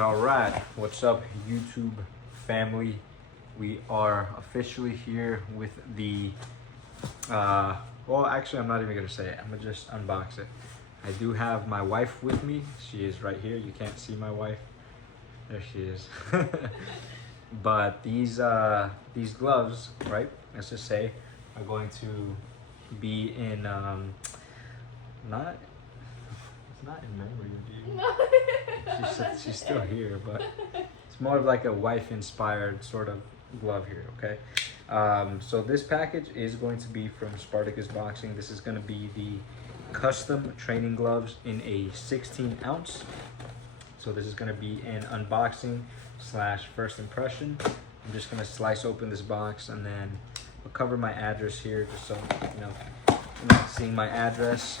All right, what's up, YouTube family? We are officially here with the well, actually I'm not even gonna say it. I'm gonna just unbox it. I do have my wife with me. She is right here. You can't see my wife. There she is. But these gloves, right, let's just say, are going to be in not it's not in memory of you. She's still here, but it's more of like a wife-inspired sort of glove here, okay? So this package is going to be from Spartacus Boxing. This is going to be the custom training gloves in a 16 ounce. So this is going to be an unboxing slash first impression. I'm just going to slice open this box and then I'll cover my address here just so you're not seeing my address.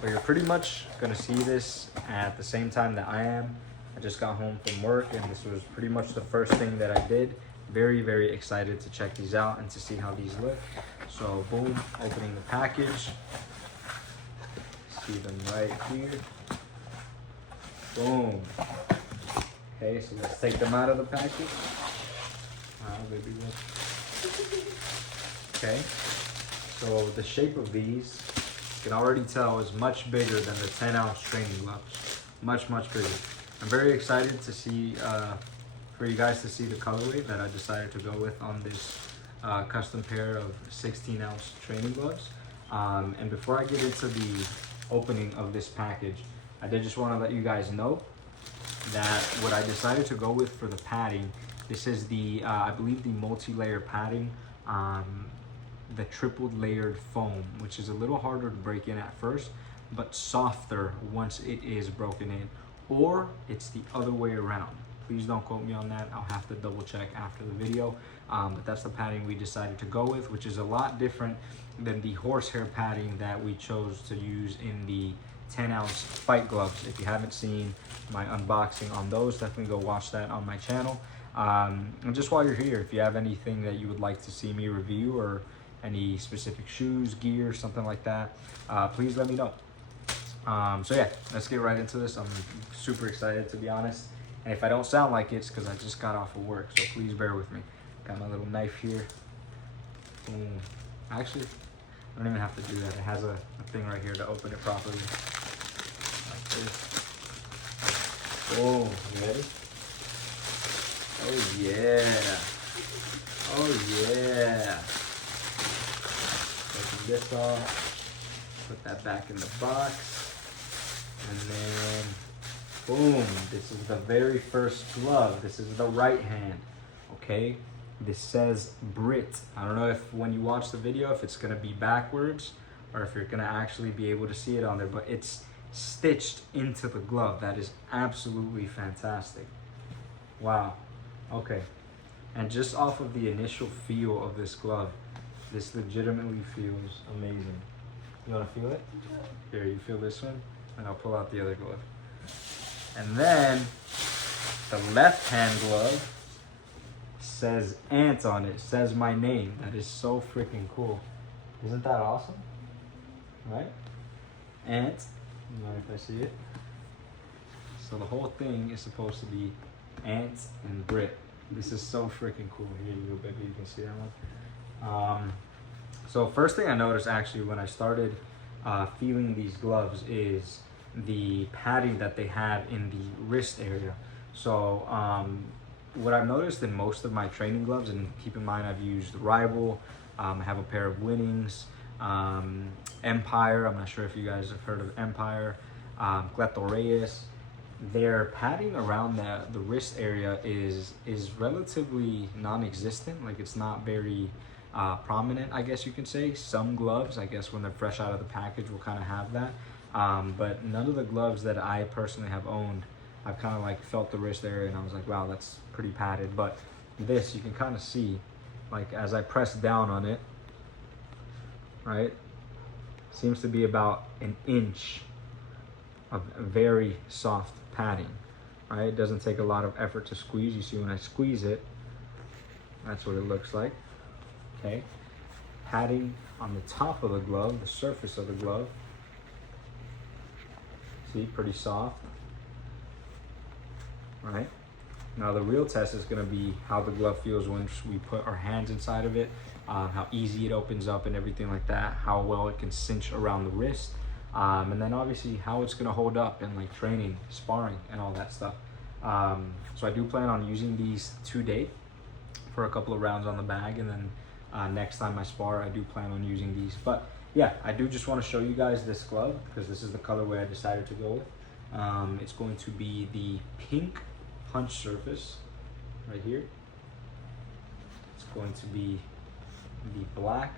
But you're pretty much going to see this at the same time that I am. I just got home from work and this was pretty much the first thing that I did. Very, very excited to check these out and to see how these look. So boom, opening the package. See them right here. Boom. Okay, so let's take them out of the package. Wow, baby. Okay, so the shape of these, you can already tell, is much bigger than the 10 ounce training gloves. Much, much bigger. I'm very excited to see, for you guys to see the colorway that I decided to go with on this custom pair of 16 ounce training gloves. And before I get into the opening of this package, I did just want to let you guys know that what I decided to go with for the padding, this is the, I believe the multi-layer padding, the tripled layered foam, which is a little harder to break in at first, but softer once it is broken in, or it's the other way around. Please don't quote me on that. I'll have to double check after the video. But that's the padding we decided to go with, which is a lot different than the horsehair padding that we chose to use in the 10 ounce fight gloves. If you haven't seen my unboxing on those, definitely go watch that on my channel. And just while you're here, if you have anything that you would like to see me review or any specific shoes, gear, something like that, please let me know. So yeah, let's get right into this. I'm super excited, to be honest. And if I don't sound like it's because I just got off of work, so please bear with me. Got my little knife here. Boom. Actually, I don't even have to do that. It has a thing right here to open it properly. Like this. Oh, you ready? Oh yeah. Oh yeah. Taking this off. Put that back in the box. And then, boom. This is the very first glove. This is the right hand. Okay. This says Brit. I don't know if when you watch the video, if it's going to be backwards or if you're going to actually be able to see it on there, but it's stitched into the glove. That is absolutely fantastic. Wow. Okay. And just off of the initial feel of this glove, this legitimately feels amazing. You want to feel it? Here, you feel this one? And I'll pull out the other glove. And then the left hand glove says Ant on it, says my name. That is so freaking cool. Isn't that awesome? Right? Ant. You mind if I see it? So the whole thing is supposed to be Ant and Brit. This is so freaking cool. Here you go, baby. You can see that one. So first thing I noticed actually when I started feeling these gloves is the padding that they have in the wrist area. So what I've noticed in most of my training gloves, and keep in mind I've used Rival, I have a pair of Winnings, Empire, I'm not sure if you guys have heard of Empire, Cleto Reyes. Their padding around the wrist area is relatively non-existent. Like, it's not very prominent, I guess you can say. Some gloves, I guess when they're fresh out of the package, will kind of have that. But none of the gloves that I personally have owned, I've kind of like felt the wrist area and I was like, wow, that's pretty padded. But this, you can kind of see, like as I press down on it, right, seems to be about an inch of very soft padding, right? It doesn't take a lot of effort to squeeze. You see when I squeeze it, that's what it looks like, okay? Padding on the top of the glove, the surface of the glove, see, pretty soft. right? Now the real test is gonna be how the glove feels once we put our hands inside of it, how easy it opens up and everything like that, how well it can cinch around the wrist, and then obviously how it's gonna hold up in like training, sparring, and all that stuff. So I do plan on using these today for a couple of rounds on the bag, and then next time I spar, I do plan on using these. But yeah, I do just want to show you guys this glove because this is the colorway I decided to go with. It's going to be the pink punch surface right here. It's going to be the black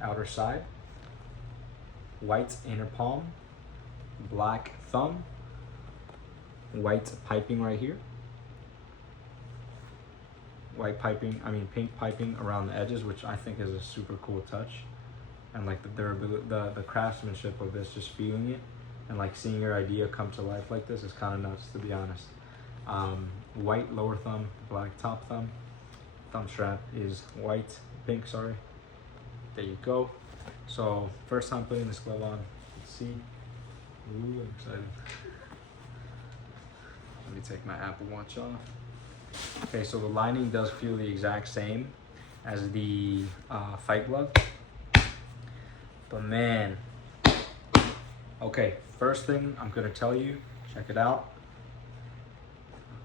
outer side, white inner palm, black thumb, white piping right here, pink piping around the edges, which I think is a super cool touch. And like the durability, the craftsmanship of this, just feeling it and like seeing your idea come to life like this is kind of nuts, to be honest. White lower thumb, black top thumb. Thumb strap is pink, sorry. There you go. So first time putting this glove on, let's see. Ooh, I'm excited. Let me take my Apple Watch off. Okay, so the lining does feel the exact same as the fight glove. But man, okay, first thing I'm gonna tell you, check it out.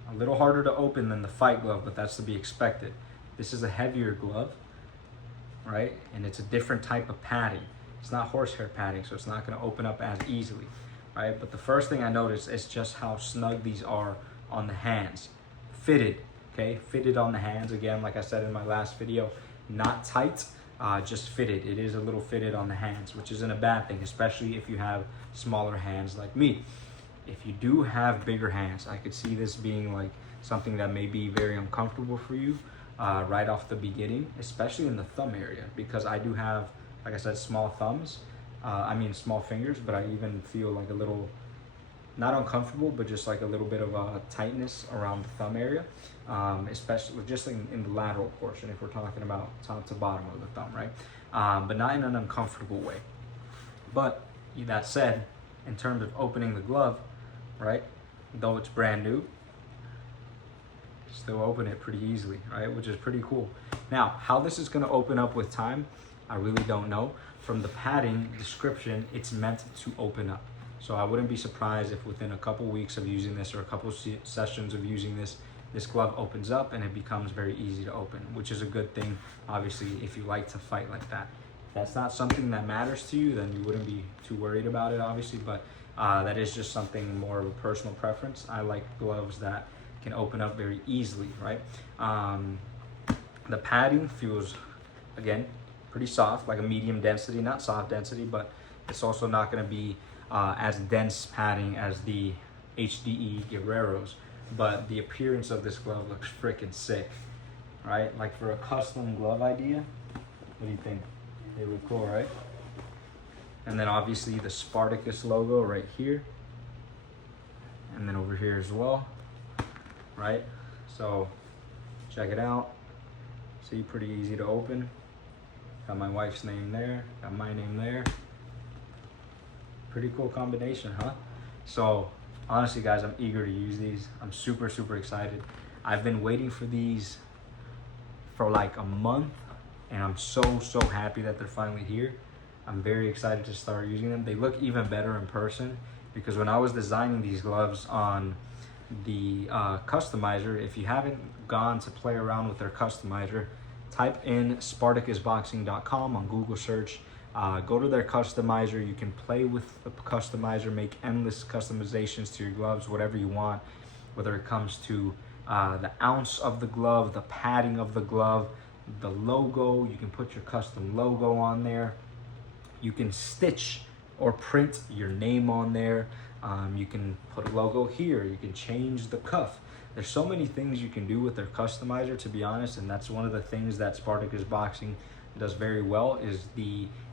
A little harder to open than the fight glove, but that's to be expected. This is a heavier glove, right? And it's a different type of padding. It's not horsehair padding, so it's not gonna open up as easily, right? But the first thing I noticed is just how snug these are on the hands. Fitted, okay? Fitted on the hands, again, like I said in my last video, not tight, just fitted. It is a little fitted on the hands, which isn't a bad thing, especially if you have smaller hands like me. If you do have bigger hands, I could see this being like something that may be very uncomfortable for you right off the beginning, especially in the thumb area, because I do have, like I said, small thumbs. Small fingers, but I even feel like a little, not uncomfortable, but just like a little bit of a tightness around the thumb area, especially just in the lateral portion, if we're talking about top to bottom of the thumb, right? But not in an uncomfortable way. But that said, in terms of opening the glove, right, though it's brand new, still open it pretty easily, right, which is pretty cool. Now, how this is going to open up with time, I really don't know. From the padding description, it's meant to open up. So I wouldn't be surprised if within a couple weeks of using this or a couple sessions of using this, this glove opens up and it becomes very easy to open, which is a good thing, obviously, if you like to fight like that. If that's not something that matters to you, then you wouldn't be too worried about it, obviously, but that is just something more of a personal preference. I like gloves that can open up very easily, right? The padding feels, again, pretty soft, like a medium density, not soft density, but it's also not going to be as dense padding as the HDE Guerreros. But the appearance of this glove looks freaking sick, right? Like for a custom glove idea, what do you think? They look cool, right? And then obviously the Spartacus logo right here, and then over here as well, right? So check it out. See, pretty easy to open. Got my wife's name there, got my name there. Pretty cool combination, huh? So honestly, guys, I'm eager to use these. I'm super, super excited. I've been waiting for these for like a month, and I'm so happy that they're finally here. I'm very excited to start using them. They look even better in person, because when I was designing these gloves on the customizer, if you haven't gone to play around with their customizer, type in spartacusboxing.com on Google search. Go to their customizer. You can play with the customizer, make endless customizations to your gloves, whatever you want, whether it comes to the ounce of the glove, the padding of the glove, the logo. You can put your custom logo on there. You can stitch or print your name on there. You can put a logo here. You can change the cuff. There's so many things you can do with their customizer, to be honest, and that's one of the things that Spartacus Boxing does very well, is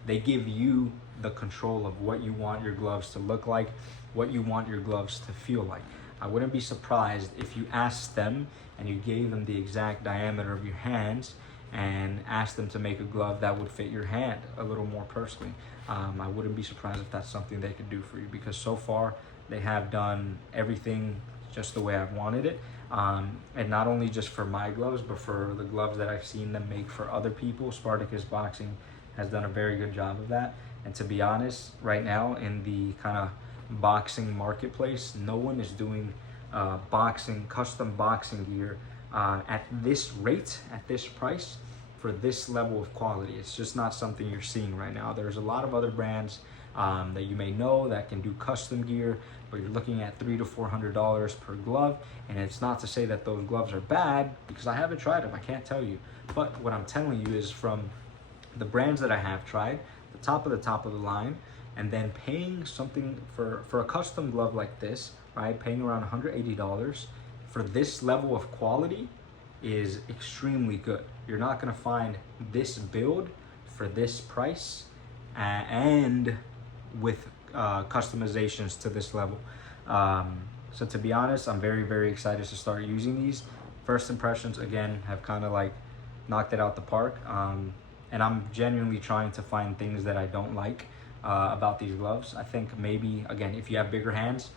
they give you the control of what you want your gloves to look like, what you want your gloves to feel like. I wouldn't be surprised if you asked them and you gave them the exact diameter of your hands and asked them to make a glove that would fit your hand a little more personally. I wouldn't be surprised if that's something they could do for you, because so far they have done everything just the way I've wanted it. And not only just for my gloves, but for the gloves that I've seen them make for other people. Spartacus Boxing has done a very good job of that. And to be honest, right now in the kind of boxing marketplace, no one is doing custom boxing gear at this rate, at this price, for this level of quality. It's just not something you're seeing right now. There's a lot of other brands that you may know that can do custom gear, but you're looking at $300 to $400 per glove. And it's not to say that those gloves are bad, because I haven't tried them, I can't tell you. But what I'm telling you is, from the brands that I have tried, the top of the line, and then paying something for a custom glove like this, right? Paying around $180 for this level of quality is extremely good. You're not gonna find this build for this price and with customizations to this level. So to be honest, I'm very, very excited to start using these. First impressions, again, have kind of like knocked it out the park. And I'm genuinely trying to find things that I don't like about these gloves. I think maybe, again, if you have bigger hands,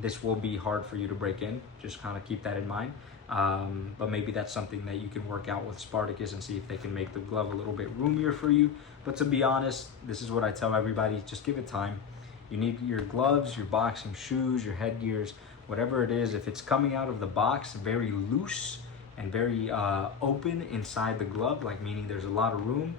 this will be hard for you to break in. Just kind of keep that in mind. But maybe that's something that you can work out with Spartacus and see if they can make the glove a little bit roomier for you. But to be honest, this is what I tell everybody: just give it time. You need your gloves, your boxing shoes, your headgears, whatever it is. If it's coming out of the box very loose and very open inside the glove, like meaning there's a lot of room,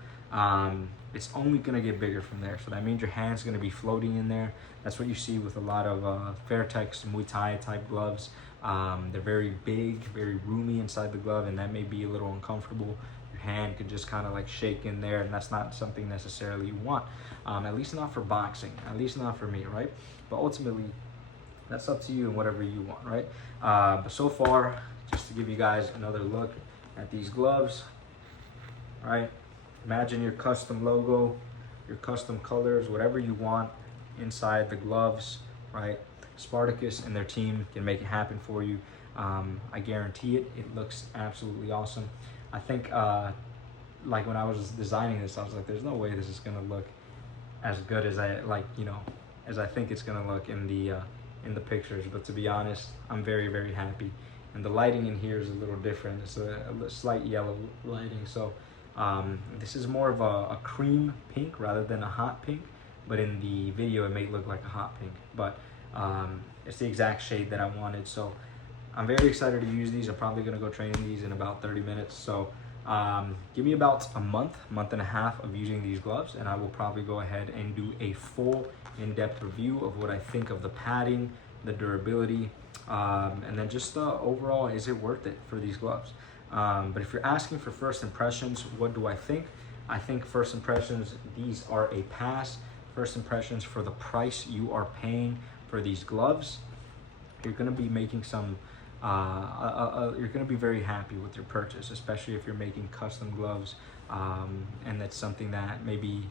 it's only gonna get bigger from there. So that means your hand's gonna be floating in there. That's what you see with a lot of Fairtex Muay Thai type gloves. They're very big, very roomy inside the glove, and that may be a little uncomfortable. Your hand could just kind of like shake in there, and that's not something necessarily you want. At least not for boxing, at least not for me, right? But ultimately, that's up to you and whatever you want, right? But so far, just to give you guys another look at these gloves, right? Imagine your custom logo, your custom colors, whatever you want inside the gloves, right? Spartacus and their team can make it happen for you. I guarantee it. It looks absolutely awesome. I think like when I was designing this, I was like, there's no way this is gonna look as good as as I think it's gonna look in the pictures. But to be honest, I'm very, very happy. And the lighting in here is a little different. It's a slight yellow lighting. So this is more of a cream pink rather than a hot pink. But in the video, it may look like a hot pink. But it's the exact shade that I wanted. So I'm very excited to use these. I'm probably gonna go train these in about 30 minutes. So give me about a month and a half of using these gloves, and I will probably go ahead and do a full in-depth review of what I think of the padding, the durability, and then just overall, is it worth it for these gloves? But if you're asking for first impressions, what do I think? I think first impressions, these are a pass. First impressions, for the price you are paying for these gloves, you're gonna be making some, you're gonna be very happy with your purchase, especially if you're making custom gloves, and that's something that maybe,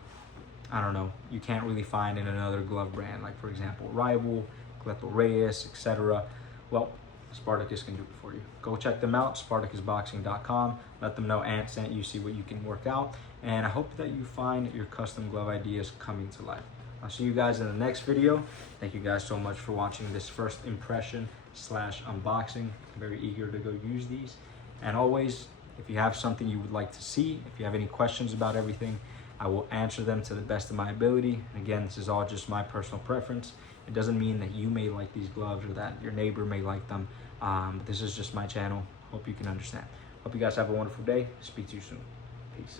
I don't know, you can't really find in another glove brand, like for example, Rival, Gleto Reyes, etc. Well, Spartacus can do it for you. Go check them out, spartacusboxing.com. Let them know Ant sent you, see what you can work out. And I hope that you find your custom glove ideas coming to life. I'll see you guys in the next video. Thank you guys so much for watching this first impression / unboxing. I'm very eager to go use these. And always, if you have something you would like to see, if you have any questions about everything, I will answer them to the best of my ability. And again, this is all just my personal preference. It doesn't mean that you may like these gloves or that your neighbor may like them. But this is just my channel. Hope you can understand. Hope you guys have a wonderful day. Speak to you soon. Peace.